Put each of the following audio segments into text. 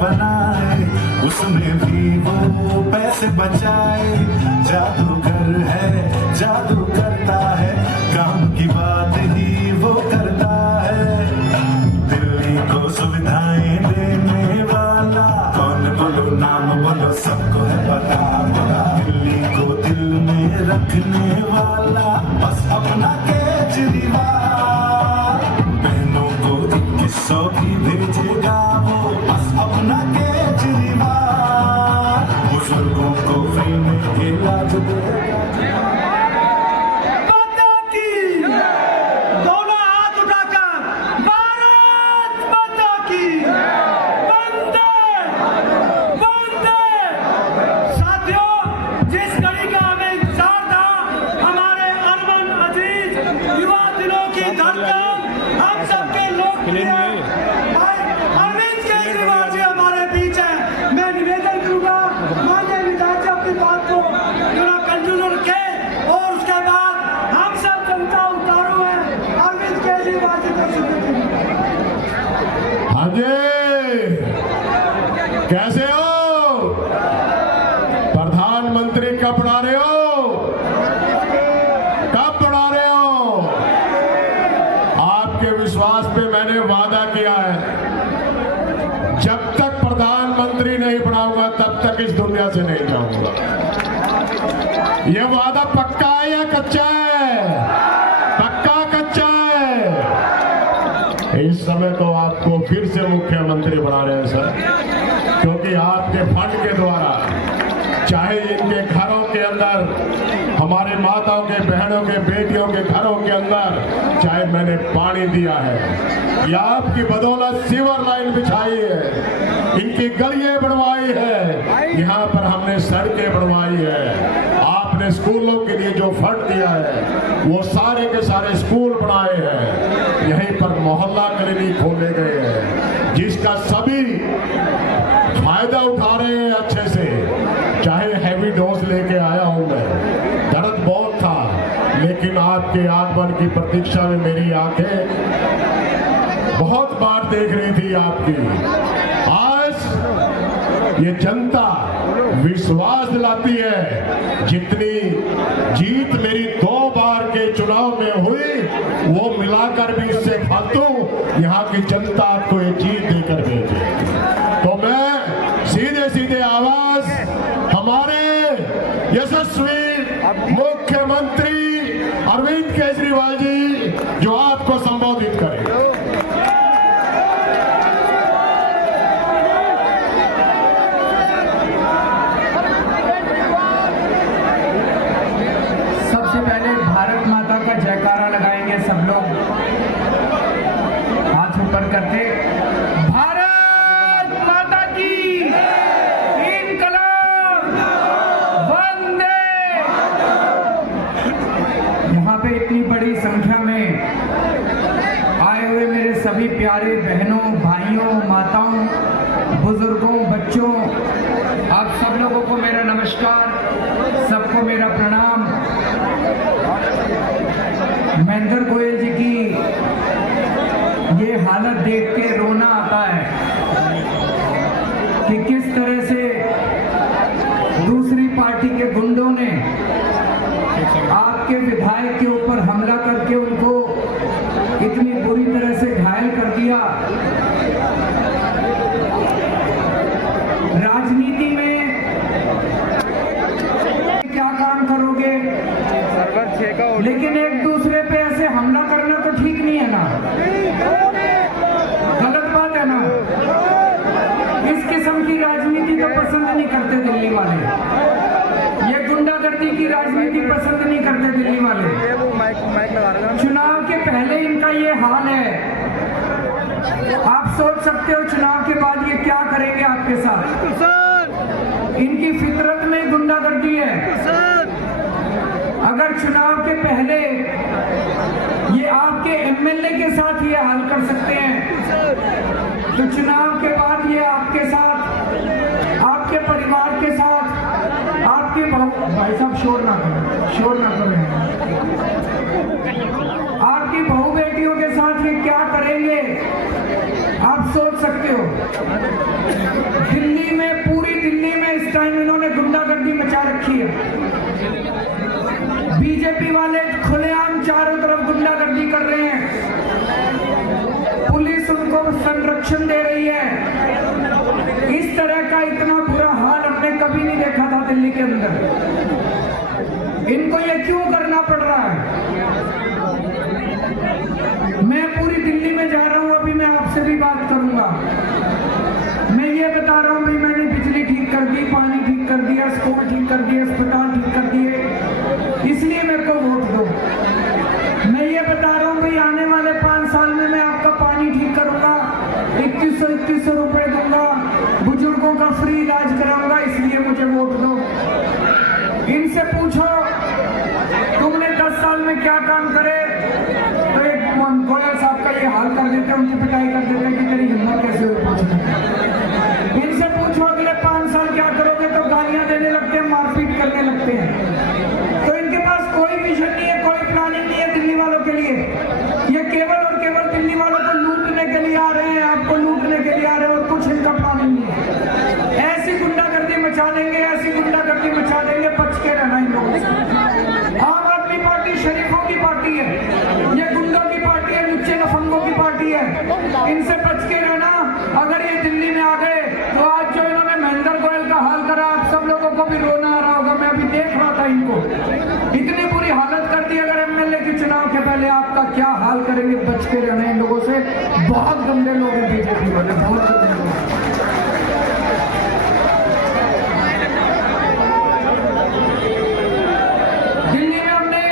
बनाए, उसमें भी वो पैसे बचाए। जादूगर है, जादू करता है, काम की बात ही वो करता है। दिल्ली को सुविधाएं देने वाला कौन, बोलो नाम बोलो, सबको है पता। दिल्ली को दिल में रखने वाला बस अपना केजरीवाल। बहनों को 2100 की भेजेगा वो बस अपना केजरीवाल। बुजुर्गों को फ्री में इलाज देगा। अरविंद केजरीवाल जी हमारे बीच है। मैं निवेदन करूंगा माननीय विधायक जी अपनी बात को थोड़ा कंटिन्यू रखें और उसके बाद हम सब जनता उतारू है अरविंद केजरीवाल जी को सुनने। हाँ जी, कैसे हो? प्रधानमंत्री कब बना रहे हो? कब बना रहे हो? आपके विश्वास पे मैंने वादा किया है, जब तक प्रधानमंत्री नहीं बनाऊंगा तब तक इस दुनिया से नहीं जाऊंगा। यह वादा पक्का है या कच्चा है? पक्का कच्चा है? इस समय तो आपको फिर से मुख्यमंत्री बना रहे हैं सर, क्योंकि आपके फंड के द्वारा चाहे इनके घरों के अंदर, हमारे माताओं के, बहनों के, बेटियों के घरों के अंदर चाहे मैंने पानी दिया है या आपकी बदौलत सीवर लाइन बिछाई है, इनकी गलियां बनवाई है, यहाँ पर हमने सड़कें बनवाई है, आपने स्कूलों के लिए जो फंड दिया है वो सारे के सारे स्कूल बनाए हैं, यहीं पर मोहल्ला क्लिनिक खोले गए हैं, जिसका सभी फायदा उठा रहे हैं अच्छे से। चाहे हैवी डोज लेके आया हूं मैं, दर्द बहुत था, लेकिन आपके आगमन की प्रतीक्षा में मेरी आंखें बहुत बार देख रही थी आपकी। आज ये जनता विश्वास दिलाती है, जितनी जीत मेरी 2 बार के चुनाव में हुई वो मिलाकर भी इससे फालतू यहाँ की जनता आपको ये जीत देकर भेजे। तो मैं सीधे सीधे आवाज हमारे यशस्वी मुख्यमंत्री अरविंद केजरीवाल जी जो आपको संबोधित करें। सबसे पहले भारत माता का जयकारा लगाएंगे सब लोग हाथ ऊपर करके। भारत माता की इनकलाब वंदे। यहाँ पे इतनी बड़ी संख्या में आए हुए मेरे सभी प्यारे बहनों, भाइयों, माताओं, बुजुर्गों, बच्चों, आप सब लोगों को मेरा नमस्कार, सबको मेरा प्रणाम। महेंद्र गोयल जी की ये हालत देख के रोना आता है कि किस तरह से दूसरी पार्टी के गुंडों ने आपके विधायक के ऊपर हमला करके उनको इतनी बुरी तरह से घायल कर दिया। राजनीति में क्या काम करोगे, लेकिन एक दूसरे पे ऐसे हमला करना तो ठीक नहीं है ना, गलत बात है ना। इस किस्म की राजनीति तो पसंद नहीं करते दिल्ली वाले, ये गुंडागर्दी की राजनीति पसंद नहीं करते दिल्ली वाले। चुनाव के पहले इनका ये हाल है, आप सोच सकते हो चुनाव के बाद ये क्या करेंगे आपके साथ। इनकी फितरत में गुंडागर्दी है। अगर चुनाव के पहले ये आपके एमएलए के साथ ये हाल कर सकते हैं, तो चुनाव के बाद ये आपके साथ, आपके परिवार के साथ, आपके भाई साहब शोर ना करें, आपकी बहू बेटियों के साथ ये क्या करेंगे आप सोच सकते हो दिल्ली में, पूरी दिल्ली में इस टाइम इन्होंने गुंडागर्दी मचा रखी है। बीजेपी वाले खुलेआम चारों तरफ गुंडागर्दी कर रहे हैं, पुलिस उनको संरक्षण दे रही है। इस तरह का इतना बुरा हाल हमने कभी नहीं देखा था दिल्ली के अंदर। इनको ये क्यों करना पड़ रहा है? मैं पूरी दिल्ली में जा रहा हूं, अभी मैं आपसे भी बात करूंगा। मैं ये बता रहा हूं भाई मैंने बिजली ठीक कर दी, पानी ठीक कर दिया, स्कूल ठीक कर दिए, अस्पताल ठीक कर दिए, इसलिए मेरे को वोट दो। मैं ये बता रहा हूं भाई आने वाले 5 साल में मैं आपका पानी ठीक करूंगा, 2100 रुपए दूंगा, बुजुर्गों का फ्री इलाज कराऊंगा, इसलिए मुझे वोट दो। इनसे पूछो तुमने 10 साल में क्या काम करे, तो एक गोयल साहब का ये हाल कर देते, उनकी पिटाई कर देते कि तेरी हिम्मत कैसे हुई पूछने। इनसे पूछो अगले 5 साल क्या करोगे, तो गालियां देने लगते हैं, मारपीट करने लगते हैं। तो इनके पास कोई विजन नहीं है, कोई प्लानिंग नहीं है दिल्ली वालों के लिए। ये केवल और केवल दिल्ली वालों को लूटने के लिए आ रहे हैं, आपको लूटने के लिए आ रहे हैं, और कुछ इनका प्लानिंग नहीं है। ऐसी गुंडागर्दी मचा देंगे, ऐसी गुंडागर्दी मचा देंगे, बच के रहना इन लोगों से। आम आदमी पार्टी शरीफों की पार्टी है, ये गुंडों की पार्टी है, लुच्चे लफंगों की पार्टी है। इनसे बच के रहना। अगर ये दिल्ली में आ गए तो आज जो इन्होंने महेंद्र गोयल का हाल करा, आप सब लोगों को भी रोना आ रहा होगा। मैं अभी देख रहा था इनको, इतनी बुरी हालत कर दी। अगर एमएलए के चुनाव के पहले आपका क्या हाल करेंगे, बच के रहना इन लोगों से। बहुत गंदे लोग हैं बीजेपी वाले, बहुत गंदे लोग। दिल्ली में हमने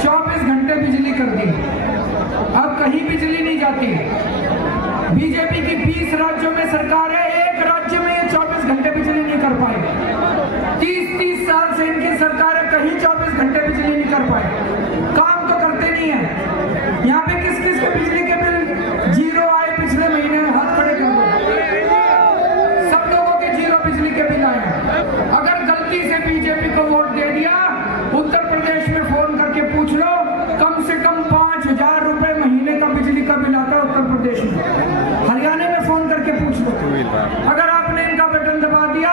24 घंटे बिजली कर दी, अब कहीं बिजली नहीं जाती। बीजेपी की 20 राज्यों में सरकार है, एक राज्य में ये 24 घंटे बिजली नहीं कर पाए। 30 साल से इनकी सरकार है, कहीं 24 घंटे बिजली नहीं कर पाए। काम तो करते नहीं है। यहाँ पे किस किस के बिजली के बिल जीरो आए पिछले महीने में, हाथ खड़े कर दो। सब लोगों के जीरो बिजली के बिल आए। अगर गलती से बीजेपी को वोट दे दिया, उत्तर प्रदेश में फोन करके पूछ लो, कम से कम 5000 रुपए महीने का बिजली का बिल आता है उत्तर प्रदेश में। हरियाणा में फोन करके पूछ लो। अगर आपने इनका बटन दबा दिया,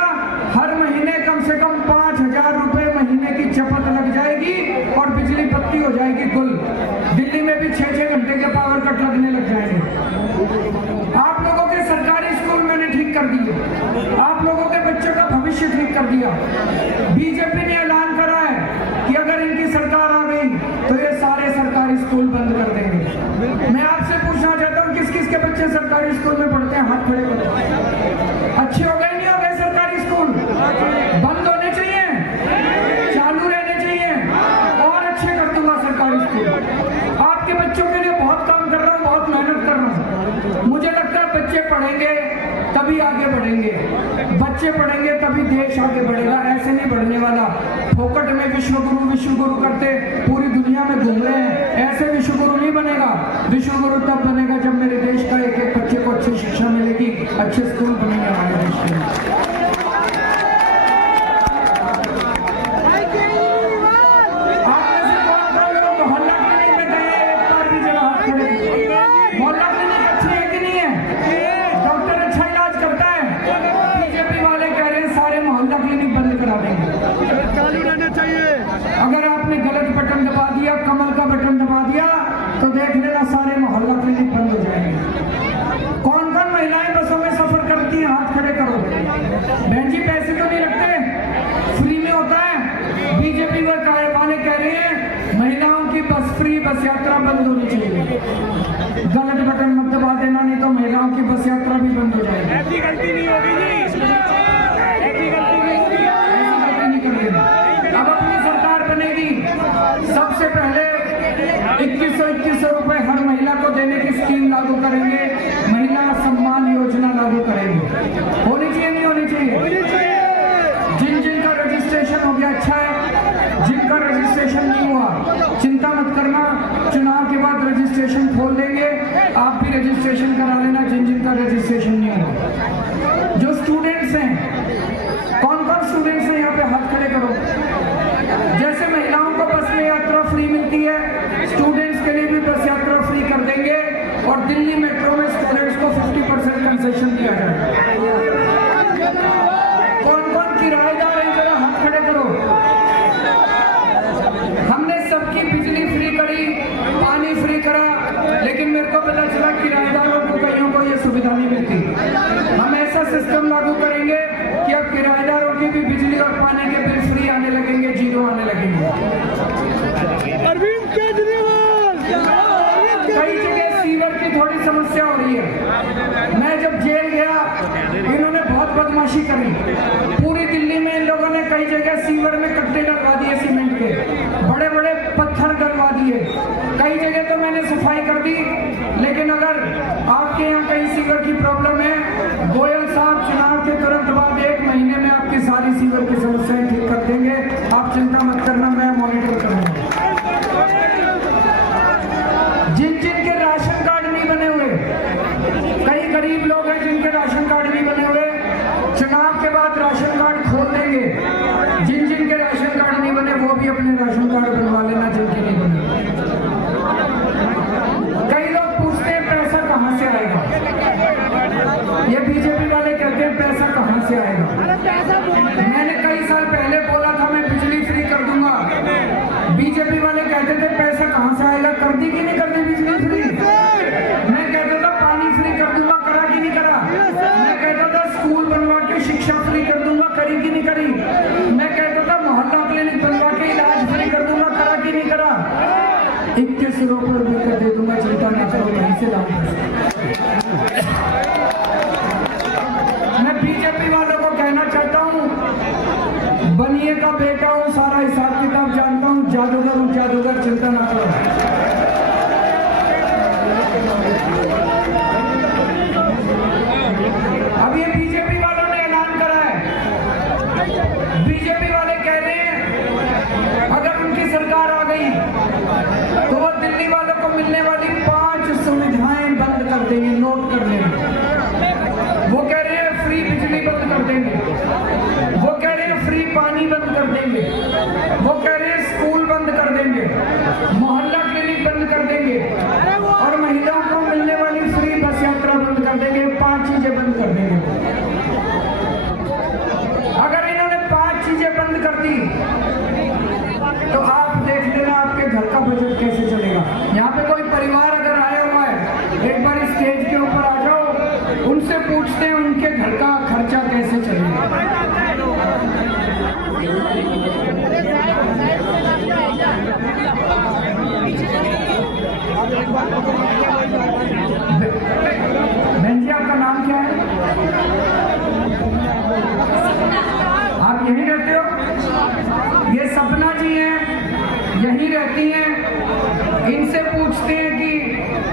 हर महीने कम से कम 5000 रुपए महीने की चपत लग जाएगी और बिजली पत्ती हो जाएगी गुल। दिल्ली में भी 6-6 घंटे के पावर कट लगने लग जाएंगे। आप लोगों के सरकारी स्कूल मैंने ठीक कर दिए, आप लोगों के बच्चों का भविष्य ठीक कर दिया। बीजेपी ने ऐलान करा है कि अगर इनकी सरकार आ गई तो ये सारे सरकारी स्कूल बंद कर देंगे। मैं आपसे पूछना चाहता हूँ किस किस के बच्चे सरकारी स्कूल में पढ़ते हैं, हाथ खड़े करो। अच्छे हो गए नहीं हो गए सरकारी स्कूल? बंद होने चाहिए, चालू रहने चाहिए, और अच्छे कर दूंगा सरकारी स्कूल। आपके बच्चों के लिए बहुत काम कर रहा हूँ, बहुत मेहनत कर रहा हूँ। मुझे लगता है बच्चे पढ़ेंगे तभी आगे बढ़ेंगे, बच्चे पढ़ेंगे तभी देश आगे बढ़ेगा। ऐसे नहीं बढ़ने वाला। फोकट में विश्व गुरु करते पूरी दुनिया में घूम रहे हैं, ऐसे विश्व गुरु नहीं बनेगा। विश्व गुरु तब बनेगा जब मेरे देश का एक एक बच्चे को अच्छी शिक्षा मिलेगी, अच्छे स्कूल बनेंगे हमारे देश के। मोहल्ला क्लिनिक अच्छी है कि नहीं है? डॉक्टर अच्छा इलाज करता है? बीजेपी वाले कह रहे हैं सारे मोहल्ला क्लिनिक बंद करा देंगे, चालू रहना चाहिए। अगर आपने गलत बटन दबा दिया, कमल का बटन दबा दिया, तो देख लेना सारे मोहल्ला क्लिनिक बंद हो जाएंगे। कौन कौन महिलाएं बसों में सफर करती हैं, हाथ खड़े करो। बहन जी पैसे तो नहीं लगते, फ्री में होता है। बीजेपी वाले कह रहे हैं महिलाओं की बस फ्री बस यात्रा बंद होनी चाहिए। गलत बटन मत दबा देना, नहीं तो महिलाओं की बस यात्रा भी बंद हो जाएगी। ऐसी गलती नहीं होगी जी, ऐसी गलती नहीं कर देना। अब अपनी सरकार बनेगी, सबसे पहले 2100 रुपए हर महिला को देने की स्कीम लागू करेंगे। महिला सम्मान योजना लागू करेंगे। होनी चाहिए नहीं होनी चाहिए? जिनका रजिस्ट्रेशन हो गया अच्छा है, जिनका रजिस्ट्रेशन नहीं हुआ चिंता मत करना, चुनाव के बाद रजिस्ट्रेशन खोल देंगे, आप भी रजिस्ट्रेशन करा लेना जिनका रजिस्ट्रेशन नहीं हुआ। जो स्टूडेंट्स हैं, कौन कौन स्टूडेंट्स हैं यहाँ पे, हाथ खड़े करो। जैसे महिलाओं को बस में यात्रा फ्री मिलती है, स्टूडेंट्स के लिए भी बस यात्रा फ्री कर देंगे। और दिल्ली मेट्रो में स्टूडेंट्स को 50 सिस्टम लागू करेंगे कि अब किराएदारों की भी बिजली और पानी के बिल फ्री आने लगेंगे, जीरो आने लगेंगे। अरविंद केजरीवाल, कई जगह सीवर की थोड़ी समस्या हो रही है। मैं जब जेल गया, इन्होंने बहुत बदमाशी करी। पूरी दिल्ली में इन लोगों ने कई जगह सीवर में कट्टे डलवा दिए, सीमेंट के बड़े बड़े पत्थर डलवा दिए। कई जगह तो मैंने सफाई कर दी। लेकिन अगर आपके यहाँ कहीं सीवर की प्रॉब्लम है, गोयल साहब चुनाव के तुरंत बाद 1 महीने में आपकी सारी सीवर की समस्याएं ठीक कर देंगे। आप चिंता मत करना, मैं मॉनिटर करूंगा। जिन जिनके राशन कार्ड नहीं बने हुए, कई गरीब लोग हैं जिनके राशन कार्ड नहीं बने हुए, चुनाव के बाद राशन कार्ड खोल देंगे। जिन जिनके राशन कार्ड नहीं बने वो भी अपने राशन कार्ड बनवा लेना, जिनके नहीं बने। कई लोग पूछते हैं पैसा कहां से आएगा। ये बीजेपी वाले कहते हैं पैसा कहां से आएगा। मैंने कई साल पहले बोला था मैं बिजली फ्री कर दूंगा। बीजेपी वाले कहते थे पैसा कहां से आएगा, कर दी कि नहीं कर दी बिजली फ्री। मैं कहता था पानी फ्री कर दूंगा, करा कि नहीं करा। मैं कहता था स्कूल बनवा के शिक्षा फ्री कर दूंगा, करी कि नहीं करी। मैं कहता था मोहल्ला क्लिनिक बनवा के इलाज फ्री कर दूंगा, करा कि नहीं करा। 21 रुपये मिलकर दे दूंगा, चिंता न करो, कहीं से लाऊंगा। मैं बीजेपी वालों को कहना चाहता हूं, बनिए का बेटा हूं, सारा हिसाब किताब जानता हूं, जादूगर हूं, जादूगर, चिंता ना करो। अब ये बीजेपी वालों ने ऐलान करा है। बीजेपी वाले कह रहे हैं अगर उनकी सरकार आ गई तो वो दिल्ली वालों को मिलने वाली 5 सुविधाएं बंद कर देंगे, नोट कर लेंगे। वो कह रहे हैं फ्री बिजली बंद कर देंगे, वो कह रहे हैं फ्री पानी बंद कर देंगे, वो कह रहे हैं स्कूल बंद कर देंगे, मोहल्ला क्लिनिक बंद कर देंगे और महिलाओं को मिलने वाली फ्री बस यात्रा बंद कर देंगे। 5 चीजें बंद कर देंगे। अगर इन्होंने 5 चीजें बंद कर दी तो आप देख लेना आपके घर का बजट कैसे चलेगा। यहाँ पे कोई परिवार अगर आया हुआ है, एक बार स्टेज के ऊपर आ जाओ, उनसे पूछते हैं उनके घर का खर्चा कैसे चलेगा। बहन जी आपका नाम क्या है? आप यहीं रहते हो? ये सपना जी हैं, यहीं रहती हैं। इनसे पूछते हैं कि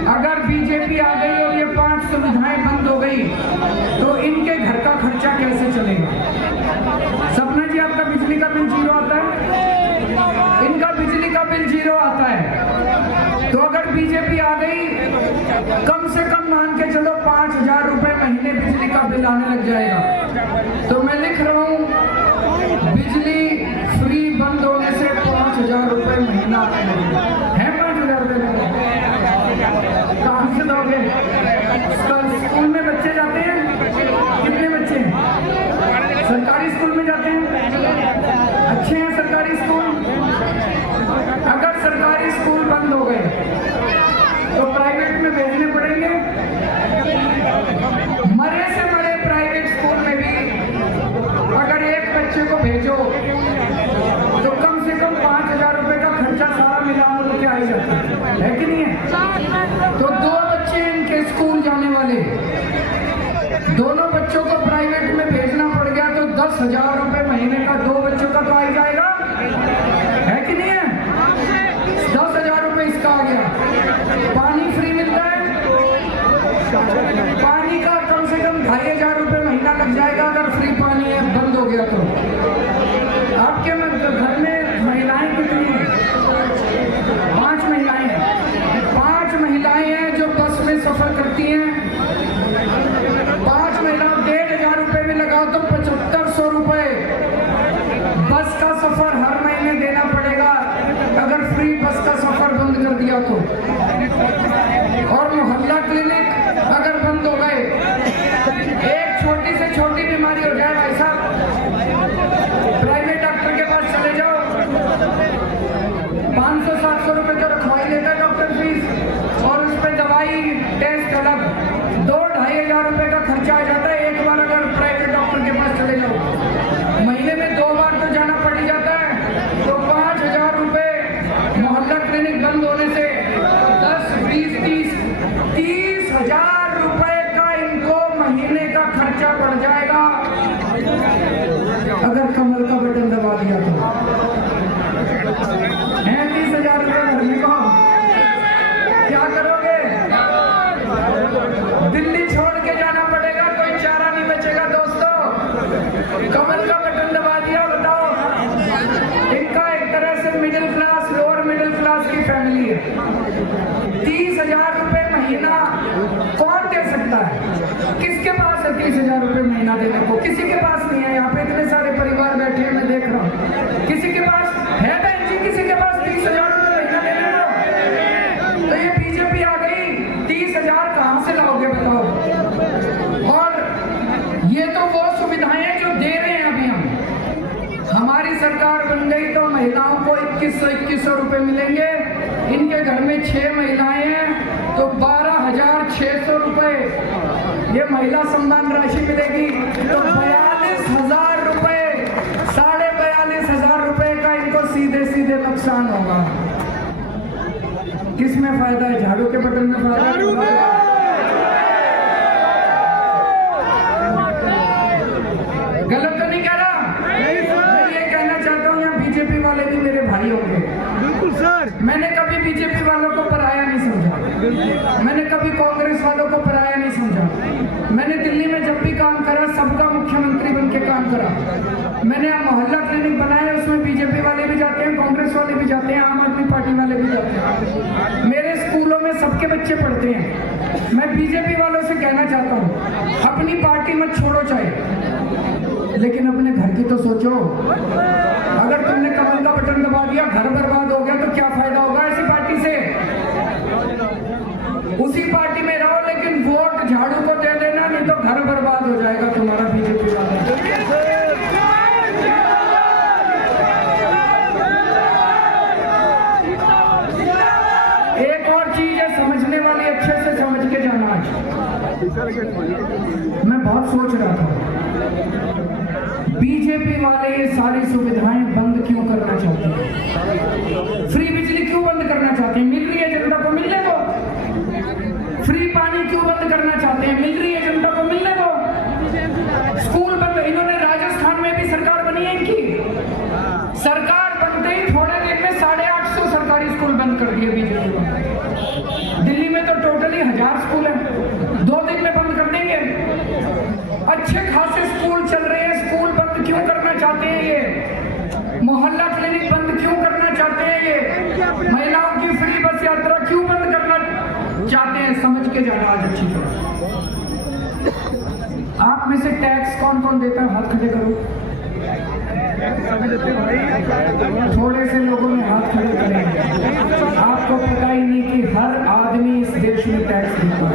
अगर बीजेपी आ गई और ये 5 सुविधाएं बंद हो गई तो इनके घर का खर्चा कैसे चलेगा। सपना जी आपका बिजली का बिल जीरो आता है, इनका बिजली का बिल जीरो आता है। तो अगर बीजेपी आ गई, कम से कम मान के चलो 5,000 रुपए महीने बिजली का बिल आने लग जाएगा। तो मैं लिख रहा हूं बिजली फ्री बंद होने से 5,000 रुपए महीना आने लगेगा। है 5,000 रुपए कहां से दोगे? स्कूल में बच्चे जाते हैं, कितने बच्चे हैं? सरकारी स्कूल में जाते हैं, अच्छे हैं सरकारी स्कूल। अगर सरकारी स्कूल बंद हो गए तो प्राइवेट में भेजने पड़ेंगे। मरे से मरे प्राइवेट स्कूल में भी अगर एक बच्चे को भेजो तो कम से कम 5,000 रुपए का खर्चा सारा मिला के आ ही जाता है कि नहीं है? तो 2 बच्चे इनके स्कूल जाने वाले, दोनों बच्चों को प्राइवेट में भेजना पड़ गया तो 10,000 रुपए महीने का 2 बच्चों का तो आ ही जाएगा, है कि नहीं है? 10,000 रुपए इसका आ गया। पानी फ्री मिलता है, पानी का कम से कम 2,500 रुपए महीना लग जाएगा अगर फ्री पानी है बंद हो गया तो। आपके घर में महिलाएं कितनी हैं? 5 महिलाएं हैं। 5 महिलाएं हैं जो बस में सफर करती हैं। 5 महिलाओं 1,500 रुपए में लगाओ तो 7,500 रुपए बस का सफर हर महीने देना पड़ेगा अगर फ्री बस का सफर बंद कर दिया तो। और मोहल्ला क्लिनिक अगर बंद हो गए, एक छोटी से छोटी बीमारी हो जाए भाई साहब, प्राइवेट डॉक्टर के पास चले जाओ, 500-700 रुपए तो रखवाई लेता है डॉक्टर फीस, और उस पर दवाई टेस्ट अलग 2-2,500 रुपए का खर्चा आ जाता है। एक बार अगर अगर कमल का बटन दबा दिया तो है 30,000 रुपए भरने को, क्या करोगे? दिल्ली छोड़ के जाना पड़ेगा, कोई चारा नहीं बचेगा दोस्तों। कमल का बटन दबा दिया, बताओ। इनका एक तरह से middle class, lower middle class की फैमिली है। 30,000 रुपए महीना कौन दे सकता है? किसके पास है 30,000 रुपए महीना देने को? किसी के पास नहीं है। यहाँ पे इतने सारे परिवार बैठे हैं, मैं देख रहा हूँ, किसी के पास है बहन जी? किसी के पास 30,000 रुपए महीना देने को? तो ये बीजेपी आ गई, 30,000 कहां से लाओगे बताओ? और ये तो वो सुविधाएं हैं जो दे रहे हैं अभी हम। हमारी सरकार बन गई तो महिलाओं को 2100 रुपए मिलेंगे। इनके घर में 6 महिलाएं हैं तो 12,600 रुपए ये महिला सम्मान राशि मिलेगी। तो 42,000 रुपए, 42,500 रुपए का इनको सीधे सीधे नुकसान होगा। किसमें फायदा है? झाड़ू के बटन में फायदा है। गलत तो नहीं कह रहा? मैं ये कहना चाहता हूँ, यहाँ बीजेपी वाले भी मेरे भाई होंगे। बिल्कुल सर। मैंने कभी बीजेपी वालों को पराया नहीं समझा, मैंने कभी कांग्रेस वालों को पराया नहीं समझा। मैंने दिल्ली में जब भी काम करा, सबका मुख्यमंत्री बन के काम करा। मैंने मोहल्ला क्लिनिक बनाए, उसमें बीजेपी वाले भी जाते हैं, कांग्रेस वाले भी जाते हैं, आम आदमी पार्टी वाले भी जाते हैं। मेरे स्कूलों में सबके बच्चे पढ़ते हैं। मैं बीजेपी वालों से कहना चाहता हूँ, अपनी पार्टी मत छोड़ो चाहे, लेकिन अपने घर की तो सोचो। अगर तुमने कमल का बटन दबा दिया, घर बर्बाद हो गया, तो क्या फायदा होगा ऐसी पार्टी से? उसी पार्टी में रहो, लेकिन वोट झाड़ू को दे देना, नहीं तो घर बर्बाद हो जाएगा तुम्हारा बीजेपी वाला। एक और चीज है समझने वाली, अच्छे से समझ के जाना। आज मैं बहुत सोच रहा था, बीजेपी वाले ये सारी सुविधाएं बंद क्यों करना चाहते हैं? फ्री बिजली क्यों बंद करना चाहते हैं? मिल रही है जनता को, मिलने दो। फ्री पानी क्यों बंद करना चाहते हैं? मिल रही है जनता को, मिलने दो। स्कूल बंद, इन्होंने राजस्थान में भी सरकार बनी है इनकी, सरकार बनते ही थोड़े दिन में 850 सरकारी स्कूल बंद कर दिए बीजेपी ने। दिल्ली में तो टोटली 1000 स्कूल है, 2 दिन में बंद कर देंगे। अच्छे खासे स्कूल चल रहे हैं, स्कूल बंद क्यों करना चाहते हैं ये? मोहल्ला क्लिनिक बंद क्यों करना चाहते हैं ये? महिलाओं की फ्री बस यात्रा क्यों बंद करना चाहते हैं? समझ के जाना आज अच्छी तरह। आप में से टैक्स कौन कौन देता है? हाथ खड़े करो। थोड़े से लोगों ने हाथ खड़े करे। आपको पता ही नहीं कि हर आदमी इस देश में टैक्स देता है।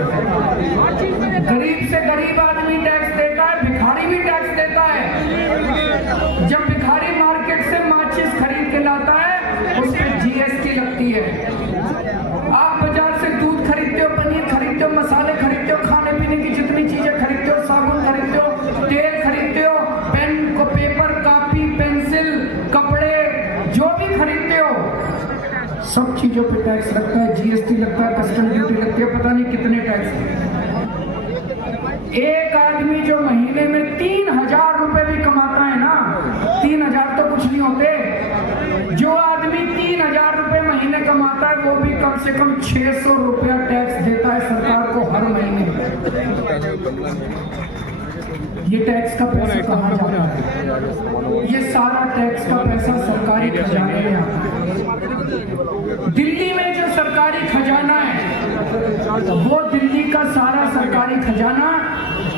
गरीब से गरीब आदमी टैक्स देता है, भिखारी भी टैक्स देता है। जब भिखारी मार्केट से माचिस खरीद के लाता है, उस पर जीएसटी लगती है। आप बाजार से दूध खरीदते हो, पनीर खरीदते हो, मसाले खरीदते हो, खाने पीने की जितनी चीजें खरीदते हो, साबुन खरीदते हो, तेल खरीदते हो, पेन को, पेपर, कापी, पेंसिल, कपड़े, जो भी खरीदते हो, सब चीजों पे टैक्स लगता है, जीएसटी लगता है, कस्टम ड्यूटी लगती है, पता नहीं कितने टैक्स। एक आदमी जो महीने में 3,000 रुपए भी कमाता है ना, 3,000 तो कुछ नहीं होते। जो आदमी 3,000 रुपए महीने कमाता है, वो भी कम से कम 600 रुपया टैक्स देता है सरकार को हर महीने। ये टैक्स का पैसा कहाँ जाता है? ये सारा टैक्स का पैसा सरकारी खजाने में आता है। दिल्ली में जो सरकारी खजाना है, वो दिल्ली का सारा सरकारी खजाना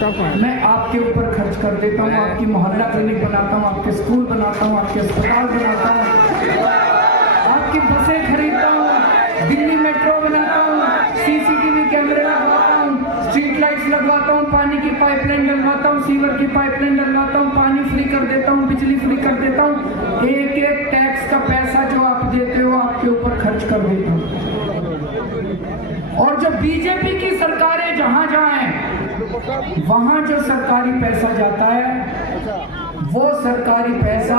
मैं आपके ऊपर खर्च कर देता हूँ। आपकी मोहल्ला क्लिनिक बनाता हूँ, आपके स्कूल बनाता हूँ, आपके अस्पताल बनाता हूँ, आपकी बसें खरीदता हूँ, दिल्ली मेट्रो बनाता हूँ, सीसीटीवी कैमरे लगवाता हूँ, स्ट्रीट लाइट्स लगवाता हूँ, पानी की पाइपलाइन डलवाता हूँ, सीवर की पाइपलाइन डलवाता हूँ, पानी फ्री कर देता हूँ, बिजली फ्री कर देता हूँ। एक एक टैक्स का पैसा जो आप देते हो, आपके ऊपर खर्च कर देता हूँ। और जो बीजेपी की सरकारें जहां जहां हैं, वहां जो सरकारी पैसा जाता है, वो सरकारी पैसा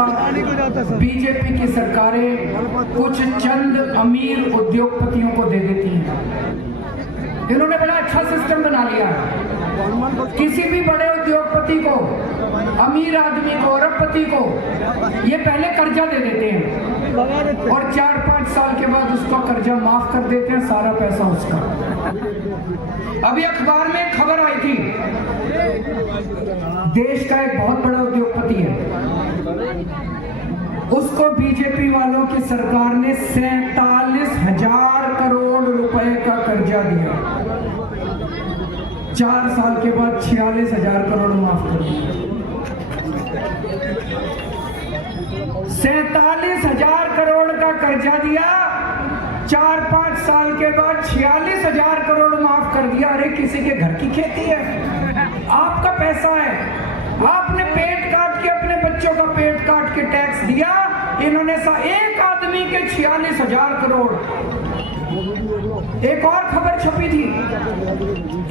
बीजेपी की सरकारें कुछ चंद अमीर उद्योगपतियों को दे देती हैं। इन्होंने बड़ा अच्छा सिस्टम बना लिया है। किसी भी बड़े उद्योगपति को अमीर आदमी को, अरबपति को ये पहले कर्जा दे देते हैं और 4-5 साल के बाद उसका कर्जा माफ कर देते हैं, सारा पैसा उसका। अभी अखबार में एक खबर आई थी, देश का एक बहुत बड़ा उद्योगपति है, उसको बीजेपी वालों की सरकार ने 47,000 करोड़ रुपए का कर्जा दिया, 4 साल के बाद 46,000 करोड़ माफ कर दिया। 47,000 करोड़ का कर्जा दिया, 4-5 साल के बाद 46,000 करोड़ माफ कर दिया। अरे किसी के घर की खेती है, आपका पैसा है, आपने पेट काट के, अपने बच्चों का पेट काट के टैक्स दिया, इन्होंने एक आदमी के 46,000 करोड़। एक और खबर छपी थी,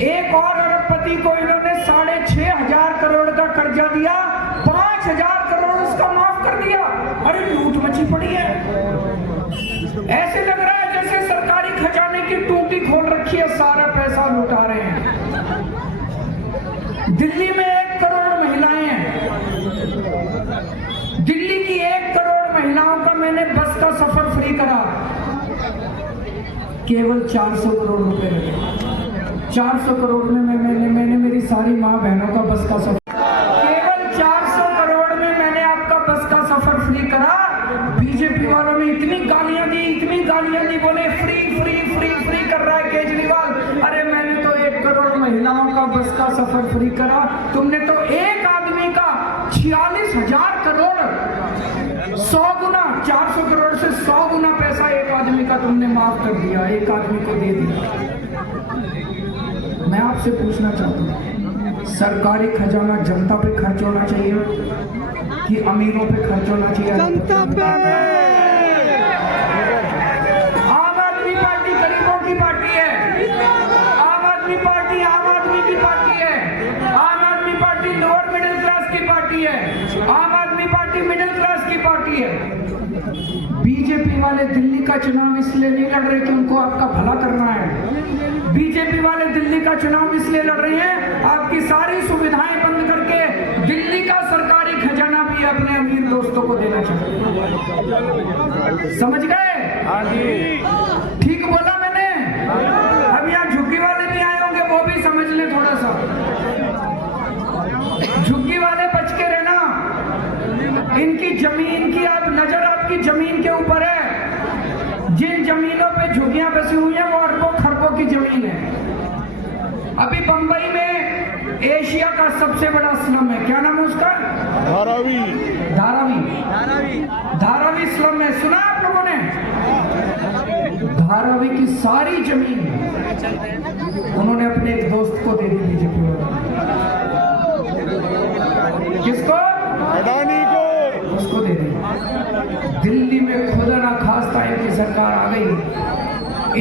एक और अरबपति को इन्होंने 6,500 करोड़ का कर्जा दिया, 5,000 करोड़ उसका माफ कर दिया। अरे लूट मची पड़ी है, ऐसे लग रहा है जैसे सरकारी खजाने की टूटी खोल रखी है, सारा पैसा लुटा रहे हैं। दिल्ली में 1 करोड़ महिलाएं हैं, दिल्ली की 1 करोड़ महिलाओं का मैंने बस का सफर फ्री करा, केवल 400 करोड़ रुपए लगे। 400 करोड़ में मैंने मेरी सारी माँ बहनों का बस का सफर, केवल 400 करोड़ में मैंने आपका बस का सफर फ्री करा। बीजेपी वालों ने इतनी गालियां दी, बोले फ्री फ्री फ्री फ्री कर रहा है केजरीवाल। अरे मैंने तो 1 करोड़ महिलाओं का बस का सफर फ्री करा, तुमने तो एक आदमी का 46,000 करोड़, 100 गुना, 400 करोड़ से 100 गुना पैसा एक आदमी का तुमने माफ कर दिया, एक आदमी को दे दिया। मैं आपसे पूछना चाहता हूँ, सरकारी खजाना जनता पे खर्च होना चाहिए कि अमीरों पे खर्च होना चाहिए? जनता पे। आम आदमी पार्टी गरीबों की पार्टी है, आम आदमी पार्टी आम आदमी की पार्टी है, आम आदमी पार्टी लोअर मिडिल क्लास की पार्टी है, आम आदमी पार्टी मिडिल क्लास की पार्टी है। बीजेपी वाले दिल्ली का चुनाव इसलिए नहीं लड़ रहे कि उनको आपका भला करना है, बीजेपी वाले दिल्ली का चुनाव इसलिए लड़ रहे हैं आपकी सारी सुविधाएं बंद करके दिल्ली का सरकारी खजाना भी अपने अमीर दोस्तों को देना चाहिए। समझ गए? हाँ जी, ठीक बोला मैंने? अब यहाँ झुग्गी वाले भी आए होंगे, वो भी समझ ले थोड़ा सा। झुग्गी वाले बच के रहना, इनकी जमीन की अब नजर आपकी जमीन के ऊपर है। जिन जमीनों पे झुग्गियां बसी हुई हैं वो अरबों खरबों की जमीन है। अभी बंबई में एशिया का सबसे बड़ा स्लम है, क्या नाम है उसका? धारावी स्लम है, सुना आप लोगों ने? धारावी की सारी जमीन उन्होंने अपने एक दोस्त को दे दी, बीजेपी वालों। किसको? अडानी को। उसको दे दी। दिल्ली में खुदा ना खास्ता इनकी सरकार आ गई,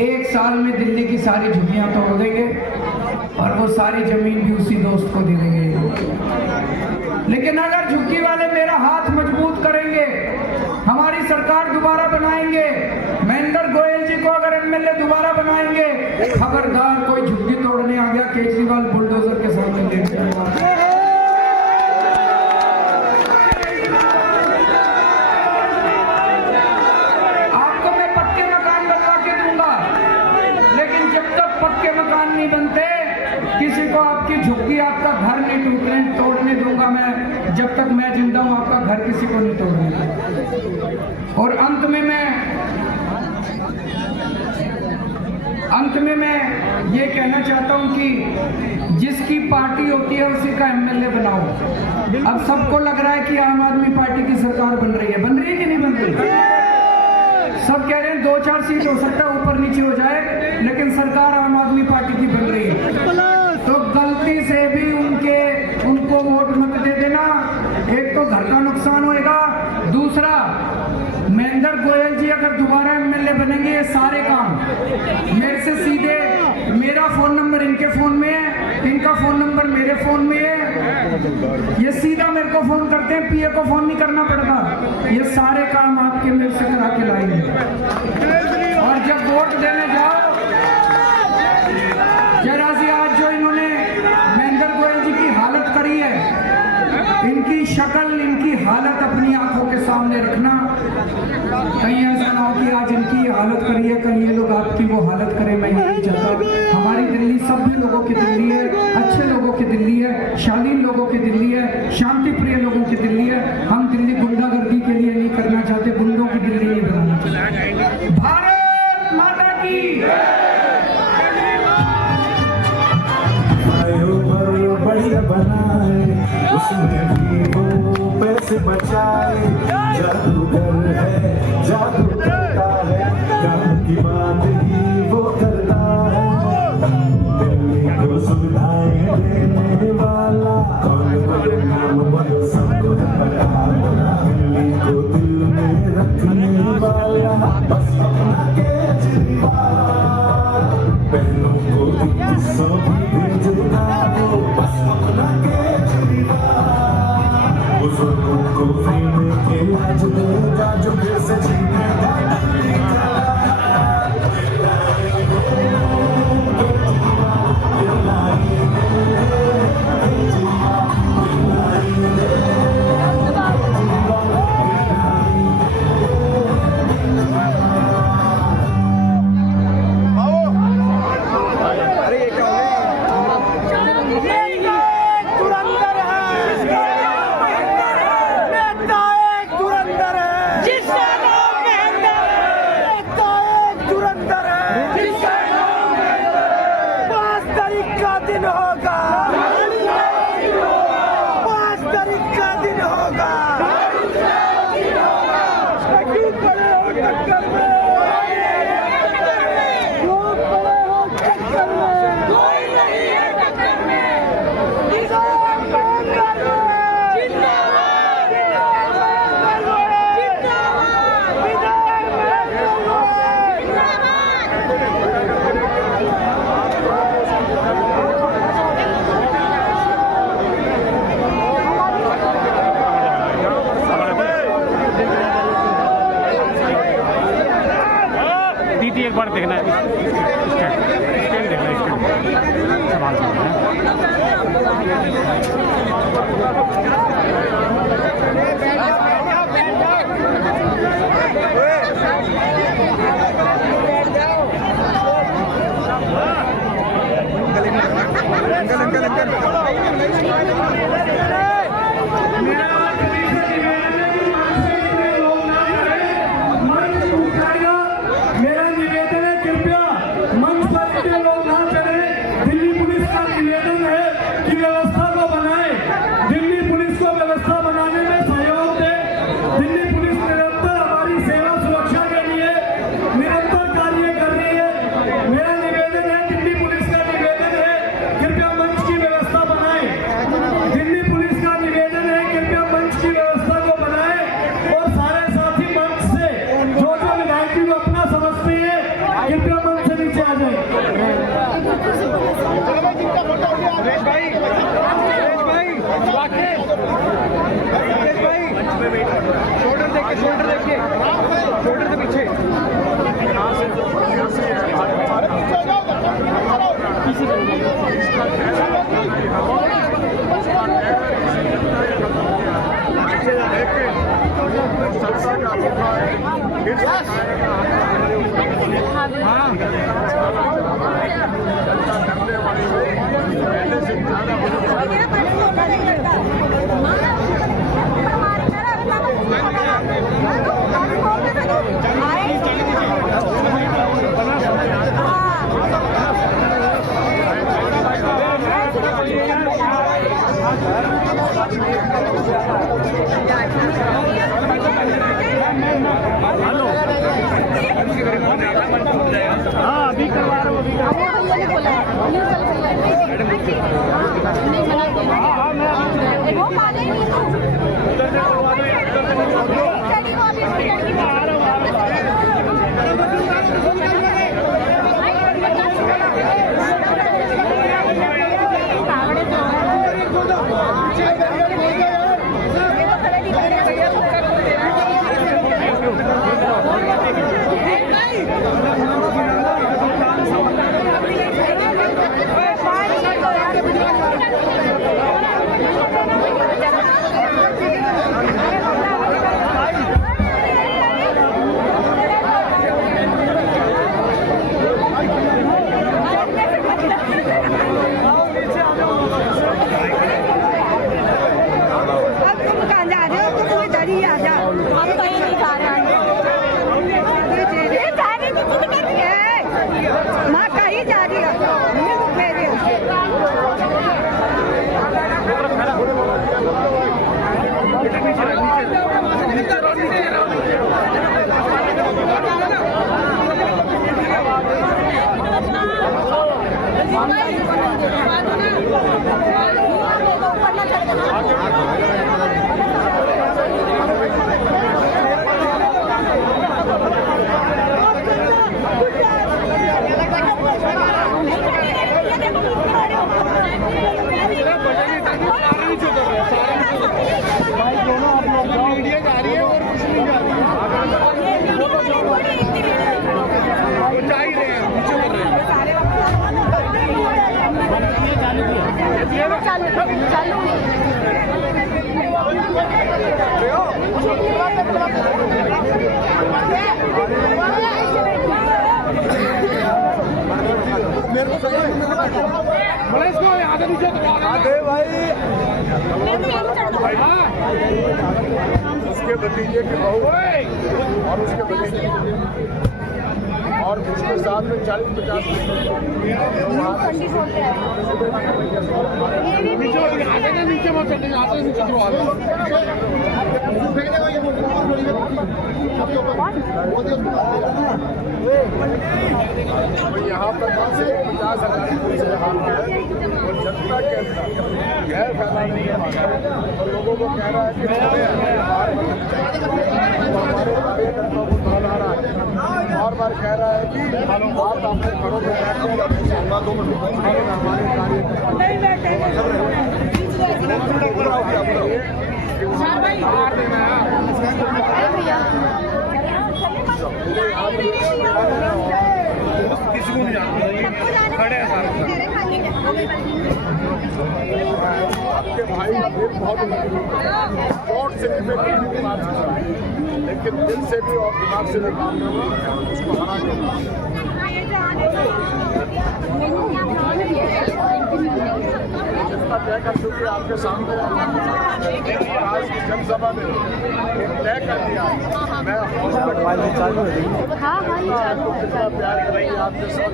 1 साल में दिल्ली की सारी झुग्गियां तोड़ देंगे और वो सारी जमीन भी उसी दोस्त को दे देंगे। लेकिन अगर झुग्गी वाले मेरा हाथ मजबूत करेंगे, हमारी सरकार दोबारा बनाएंगे, महेंद्र गोयल जी को अगर एमएलए दोबारा बनाएंगे, खबरदार कोई झुग्गी तोड़ने आ गया, केजरीवाल बुलडोजर के सामने लेके आएगा। आपको मैं पक्के मकान बनवा के दूंगा, लेकिन जब तक पक्के मकान नहीं बनते, किसी को आपकी झुग्गी, आपका घर नहीं तोड़ने दूंगा मैं। जब तक मैं जिंदा हूं, आपका घर किसी को नहीं तोड़ने दूंगा। और अंत में मैं ये कहना चाहता हूं कि जिसकी पार्टी होती है उसी का एमएलए बनाओ। अब सबको लग रहा है कि आम आदमी पार्टी की सरकार बन रही है कि नहीं बन रही? सब कह रहे हैं 2-4 सीट हो सकता है ऊपर नीचे हो जाए, लेकिन सरकार आम आदमी पार्टी की बन रही है। तो गलती से भी उनको वोट मत दे देना। एक तो घर का नुकसान होएगा, दूसरा महेंद्र गोयल जी अगर दोबारा एमएलए बनेंगे, ये सारे काम मेरे से सीधे, मेरा फोन नंबर इनके फोन में है, इनका फोन नंबर मेरे फोन में है, ये सीधा मेरे को फोन करते हैं, पीए को फोन नहीं करना पड़ता। ये सारे काम आपके मेरे से करा के लाएंगे। और जब वोट देने जाओ, जरा सी आज जो इन्होंने महेंद्र गोयल जी की हालत करी है, इनकी इनकी शक्ल, इनकी हालत अपनी आंखों के सामने रखना। कहीं ऐसा ना हो कि आज इनकी हालत करिए, कल ये लोग आपकी वो हालत करें। मैं नहीं चाहता। हमारी दिल्ली सभी लोगों की दिल्ली है, अच्छे लोगों की दिल्ली है, शालीन लोगों की दिल्ली है, शांति प्रिय लोगों की दिल्ली है। हम दिल्ली गुंडागर्दी के लिए नहीं करना चाहते, गुंडों की दिल्ली नहीं बनाना चाहते। भारत माता की बढ़िया बनाए, उसमें भी वो पैसे बचाए। जादूगर है, जादू करता है, काम की बात ही वो करता है। दिल्ली को सुविधाएं देने वाला कौन बोले, नाम बोलो सबको पता। दिल्ली को दिल में रखने वाला बस अपना केजरीवाल। बहनों को 2100 भी भेजना वो बस अपना केजरीवाल। बुजुर्गों को फ्री में इलाज देगा जो फिर से जीतेगा दिल्ली का। एक बार देखना है, स्टैंड देखना है, सवाल उसके भतीजे की बहू और उसके भतीजे और उसके साथ में 40-50 नीचे मत चलने यहाँ पर 50,000 और जनता के अंदर गैर फैला नहीं है और लोगों को कह रहा है कि हमारे कार्यकर्ताओं को दोहरा रहा है, बार बार कह रहा है कि आप अपने घरों में बैठे हमारे किसी को नहीं जानते खड़े हैं सारे आपके भाई दिल बहुत चोट से भी मार चुका है, लेकिन दिल से भी और दिमाग से भी काम करना उसको हरा देना। जितना तय कर चुके आपके सामने आज की जनसभा में तय कर दिया। मैं आपको कितना प्यार करेंगे आपके साथ।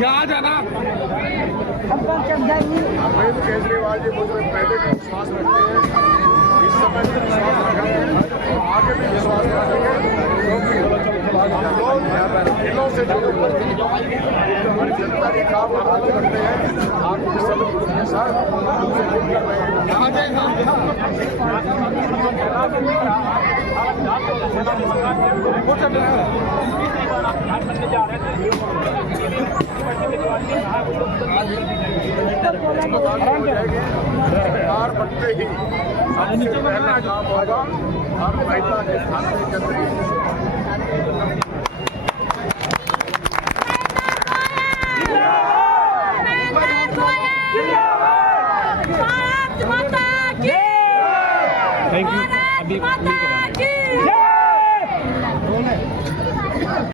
यहाँ जाना अरविंद केजरीवाल जी मुझ में पहले भी विश्वास रखते हैं, इस समय भी विश्वास रखेंगे, आगे भी विश्वास रखेंगे, क्योंकि लोग दिलों से जुड़े हुए हैं और जनता के काम आगे करते हैं। आपके सब के साथ उनसे मिलकर रहे सरकार बनते ही सबसे पहला काम होगा हर महिला के खाते के अंदर थैंक यू। अभी